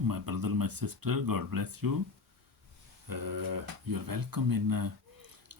my brother, my sister. God bless you. You're welcome in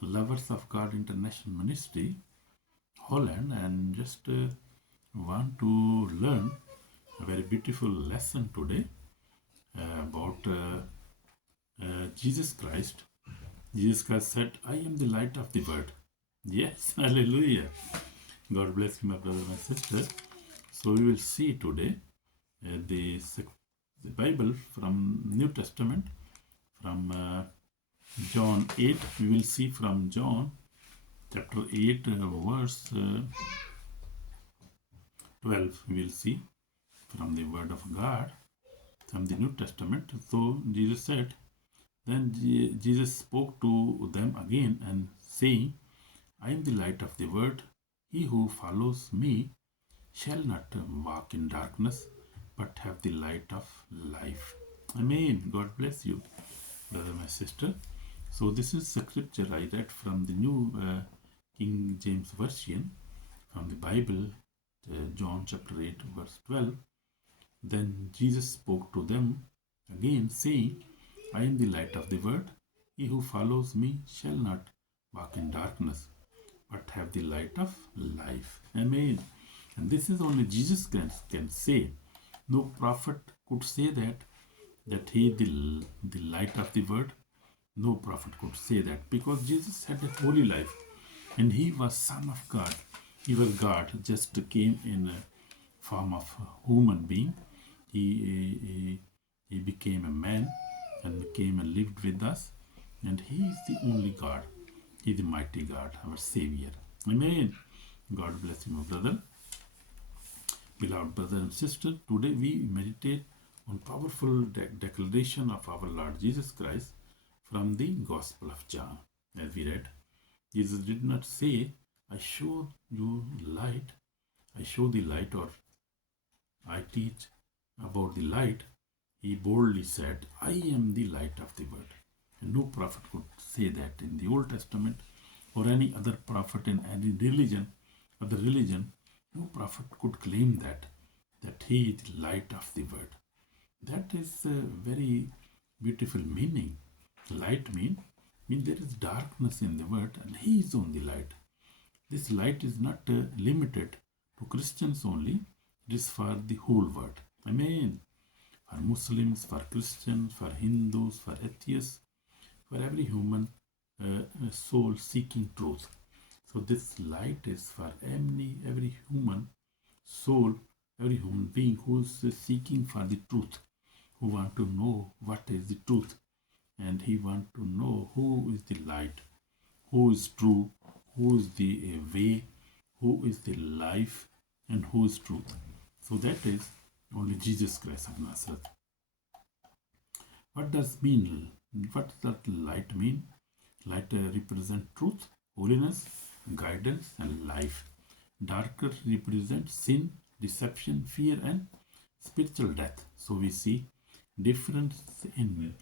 Lovers of God International Ministry Holland, and just want to learn a very beautiful lesson today about Jesus Christ. Jesus Christ said, "I am the light of the world." Yes, hallelujah. God bless you, my brother, my sister. So we will see today the Bible from New Testament, from John 8. We will see from John chapter 8, verse 12. We will see from the Word of God, from the New Testament. So Jesus said, then Jesus spoke to them again and saying, "I am the light of the world. He who follows me shall not walk in darkness, but have the light of life." Amen. God bless you, brother, my sister. So this is the scripture I read from the New King James Version, from the Bible, John chapter 8, verse 12. Then Jesus spoke to them again, saying, "I am the light of the world. He who follows me shall not walk in darkness, but have the light of life." Amen. And this is only Jesus can say. No prophet could say that he the light of the world. No prophet could say that, because Jesus had a holy life and he was Son of God. He was God, just came in a form of a human being. He became a man and came and lived with us. And he is the only God. He is the mighty God, our Savior. Amen. God bless you, my brother. Beloved brother and sister, today we meditate on powerful declaration of our Lord Jesus Christ from the Gospel of John. As we read, Jesus did not say, "I show you light, I show the light," or "I teach about the light." He boldly said, "I am the light of the world." And no prophet could say that in the Old Testament, or any other prophet in any other religion. No prophet could claim that he is the light of the world. That is a very beautiful meaning. Light mean there is darkness in the world and he is on the light. This light is not limited to Christians only. It is for the whole world. Amen. For Muslims, for Christians, for Hindus, for atheists, for every human soul seeking truth. So this light is for every human soul, every human being who is seeking for the truth, who want to know what is the truth, and he want to know who is the light, who is true, who is the way, who is the life, and who is truth. So that is only Jesus Christ of Nazareth. What does mean? What does that light mean? Light represents truth, holiness, guidance, and life. Darker represents sin, deception, fear, and spiritual death. So we see difference in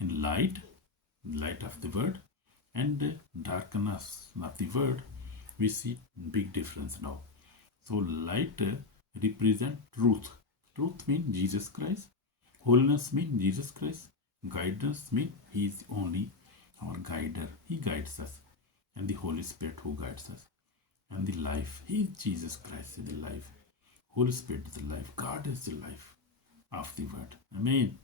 light of the word, and darkness of the word. We see big difference now. So light represent truth. Truth means Jesus Christ. Holiness means Jesus Christ. Guidance means He is only our guider. He guides us. And the Holy Spirit who guides us. And the life. He is Jesus Christ is the life. Holy Spirit is the life. God is the life of the word. Amen.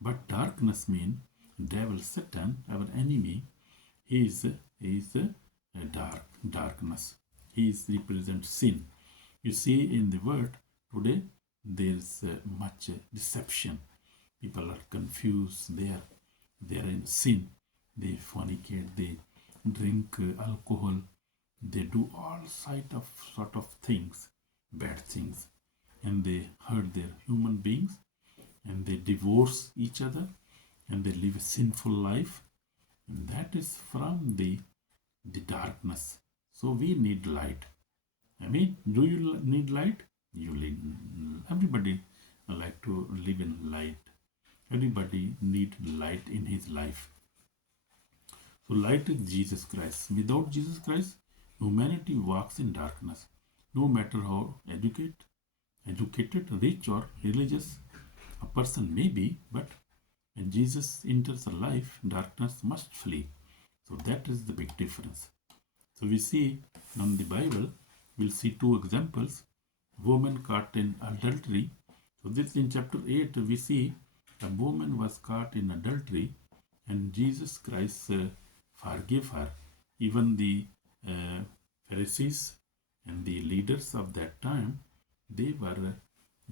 But darkness means devil, Satan, our enemy. He is darkness. He represents sin. You see in the world today there is much deception. People are confused. They are in sin. They fornicate. They drink alcohol. They do all sort of things, bad things, and they hurt their human beings, and they divorce each other, and they live a sinful life. And that is from the darkness. So we need light. I mean, do you need light? Everybody like to live in light. Everybody need light in his life. So light is Jesus Christ. Without Jesus Christ, humanity walks in darkness. No matter how educated, rich or religious, a A person may be, but when Jesus enters a life, darkness must flee. So that is the big difference. So we see from the Bible, we'll see two examples. Woman caught in adultery. So this in chapter 8, we see a woman was caught in adultery and Jesus Christ forgave her. Even the Pharisees and the leaders of that time, they were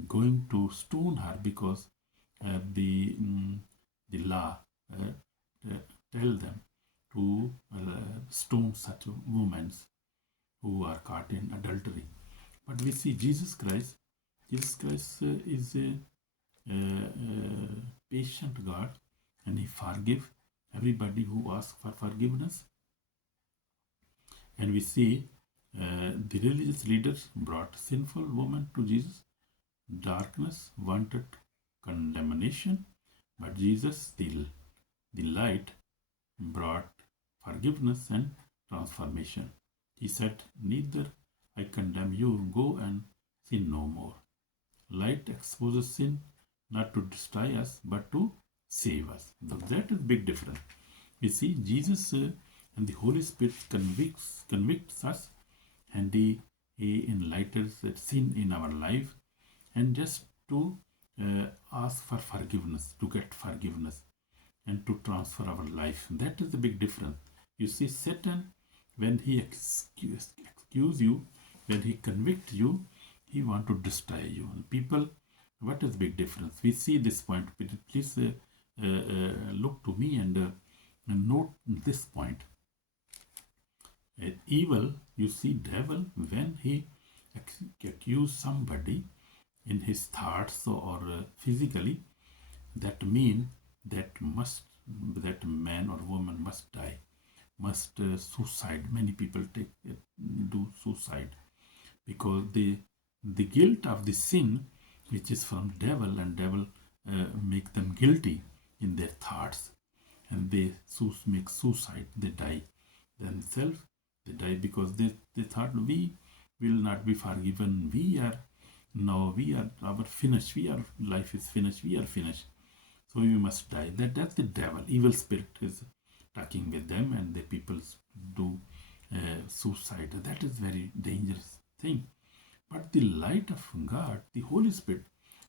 going to stone her because the law tell them to stone such women who are caught in adultery. But we see Jesus Christ. Jesus Christ is a patient God, and He forgive everybody who asks for forgiveness. And we see the religious leaders brought sinful woman to Jesus. Darkness wanted condemnation, but Jesus, the light, brought forgiveness and transformation. He said, neither I condemn you, go and sin no more. Light exposes sin not to destroy us, but to save us. So that is big difference. We see Jesus and the Holy Spirit convicts us, and He enlightens that sin in our life, and just to ask for forgiveness, to get forgiveness, and to transfer our life. That is the big difference. You see, Satan, when he accuse you, when he convict you, he want to destroy you. And people, what is big difference? We see this point. Please look to me and note this point. Evil, you see, devil, when he accuse somebody in his thoughts or physically, that mean that man or woman must die, must suicide. Many people do suicide because the guilt of the sin which is from devil, and devil make them guilty in their thoughts, and they make suicide. They die themselves. They die because they thought we will not be forgiven. We are our finished. Our life is finished. We are finished. So we must die. That's the devil. Evil spirit is talking with them, and the people do suicide. That is very dangerous thing. But the light of God, the Holy Spirit,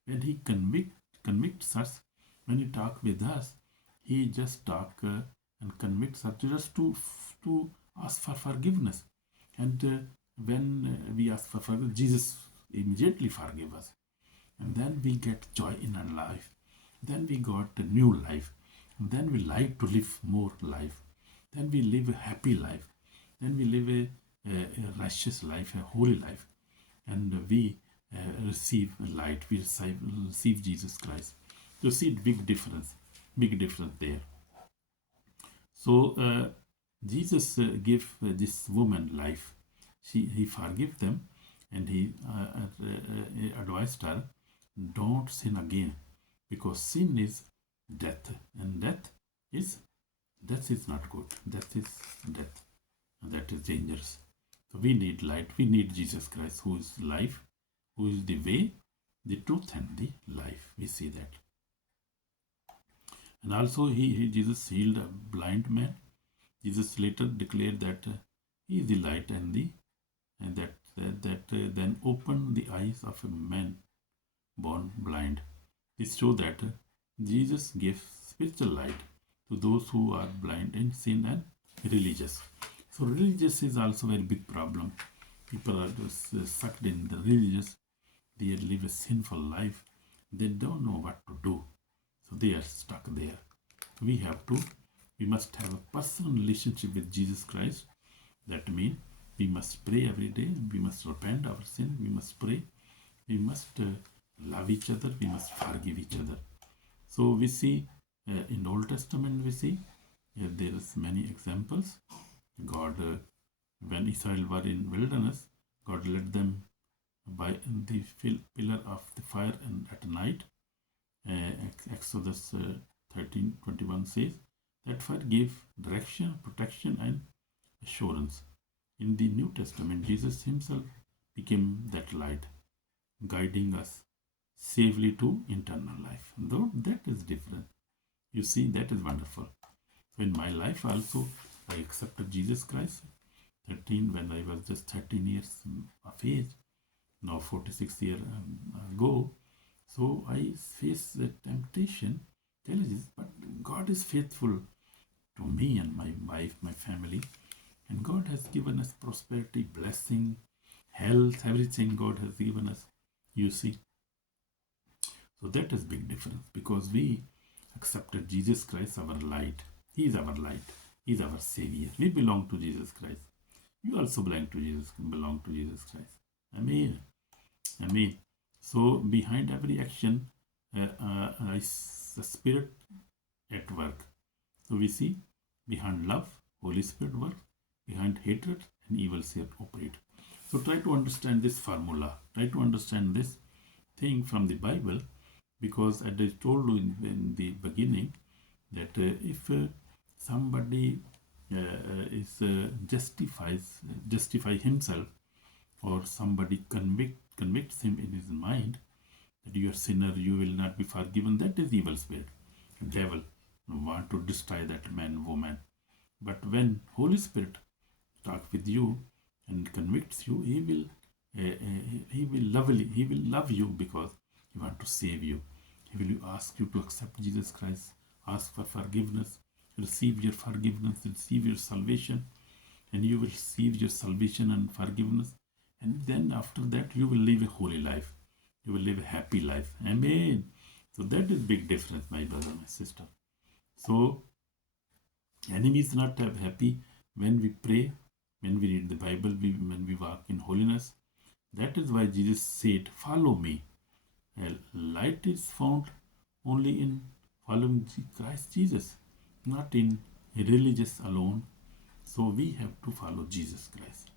when He convicts us, when He talk with us, He just talk and convicts us just to ask for forgiveness. And when we ask for forgiveness, Jesus immediately forgive us, and then we get joy in our life. Then we got a new life. And then we like to live more life. Then we live a happy life. Then we live a righteous life, a holy life. And we receive light. We receive Jesus Christ. You see big difference there. So Jesus gave this woman life. He forgave them, and He advised her, don't sin again, because sin is death, and death is not good. Death is death, and that is dangerous. So we need light. We need Jesus Christ, who is life, who is the way, the truth, and the life. We see that. And also Jesus healed a blind man. Jesus later declared that He is the light, and that then opened the eyes of a man born blind. This shows that Jesus gave spiritual light to those who are blind in sin and religious. So religious is also a very big problem. People are just sucked in the religious. They live a sinful life. They don't know what to do. So they are stuck there. We must have a personal relationship with Jesus Christ. That means we must pray every day. We must repent our sin. We must pray. We must love each other. We must forgive each other. So we see in Old Testament, we see there is many examples. God, when Israel were in wilderness, God led them by the pillar of the fire and at night. Exodus 13:21 says that fire gave direction, protection, and assurance. In the New Testament, Jesus Himself became that light, guiding us safely to eternal life. Though that is different. You see, that is wonderful. So in my life also, I accepted Jesus Christ 13 when I was just 13 years of age. Now 46 years ago. So I face the temptation, challenges, but God is faithful to me and my wife, my family. And God has given us prosperity, blessing, health, everything God has given us. You see. So that is big difference because we accepted Jesus Christ, our light. He is our light. He is our Savior. We belong to Jesus Christ. You also belong to Jesus Christ. Amen. Amen. So behind every action is the Spirit at work. So we see behind love, Holy Spirit work. Behind hatred and evil spirit operate. So try to understand this formula. Try to understand this thing from the Bible, because as I told you in the beginning that if somebody is justify himself, or somebody convicts him in his mind that you are sinner, you will not be forgiven, that is evil spirit. Devil want to destroy that man, woman. But when Holy Spirit talk with you and convicts you, he will love you because he want to save you. He will ask you to accept Jesus Christ, ask for forgiveness, receive your forgiveness, receive your salvation, and you will receive your salvation and forgiveness. And then after that, you will live a holy life. You will live a happy life. Amen. So that is big difference, my brother, my sister. So enemy is not happy when we pray, when we read the Bible, when we walk in holiness. That is why Jesus said, follow me. Light is found only in following Christ Jesus, not in religious alone. So we have to follow Jesus Christ.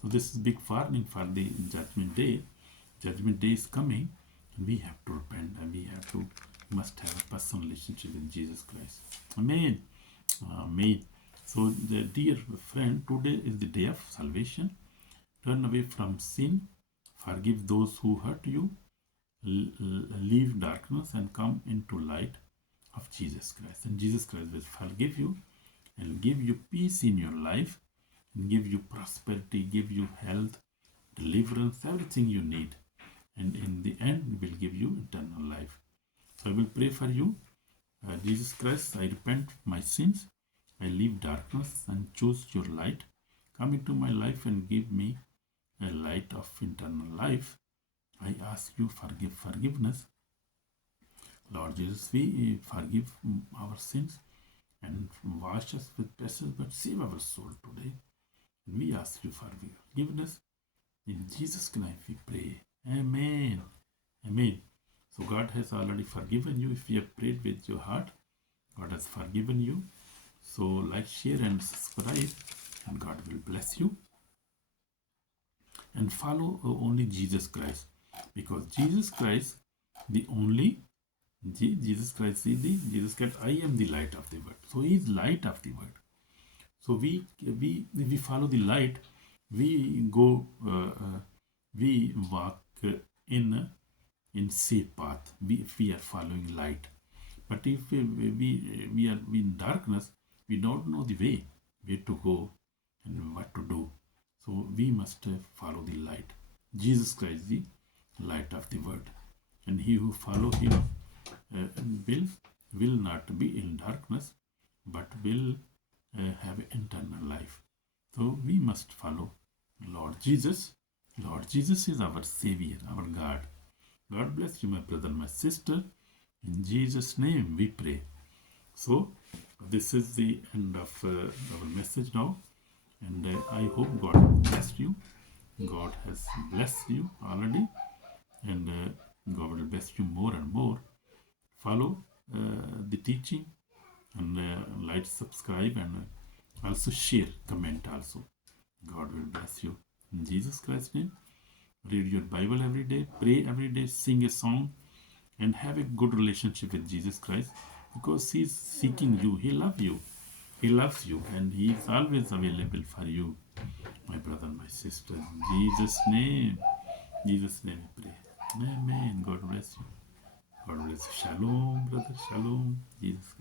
So this is big warning for the judgment day. Judgment day is coming, and we have to repent, and we must have a personal relationship with Jesus Christ. Amen. Amen. So, the dear friend, today is the day of salvation. Turn away from sin, forgive those who hurt you, leave darkness and come into light of Jesus Christ. And Jesus Christ will forgive you and give you peace in your life, and give you prosperity, give you health, deliverance, everything you need. And in the end, will give you eternal life. So I will pray for you. Jesus Christ, I repent my sins. I leave darkness and choose your light. Come into my life and give me a light of eternal life. I ask you forgiveness. Lord Jesus, we forgive our sins and wash us with precious blood. Save our soul today. We ask you for forgiveness. In Jesus' name we pray. Amen. Amen. So God has already forgiven you. If you have prayed with your heart, God has forgiven you. So like, share and subscribe, and God will bless you. And follow only Jesus Christ, because Jesus Christ, the only Jesus Christ is the Jesus Christ. I am the light of the world. So He is light of the world. So we follow the light. We go. We walk in safe path. If we are following light. But if we are in darkness, we don't know the way, where to go and what to do. So we must follow the light. Jesus Christ, the light of the world. And he who follow him will not be in darkness, but will have eternal life. So we must follow Lord Jesus. Lord Jesus is our Savior, our God. God bless you, my brother, my sister. In Jesus' name we pray. So this is the end of our message now. And I hope God blessed you. God has blessed you already. And God will bless you more and more. Follow the teaching, and like, subscribe, and also share, comment also. God will bless you. In Jesus Christ's name, read your Bible every day, pray every day, sing a song, and have a good relationship with Jesus Christ, because He is seeking you. He loves you. He loves you, and He is always available for you, my brother, my sister. In Jesus' name we pray. Amen. God bless you. God bless you. Shalom, brother. Shalom. Jesus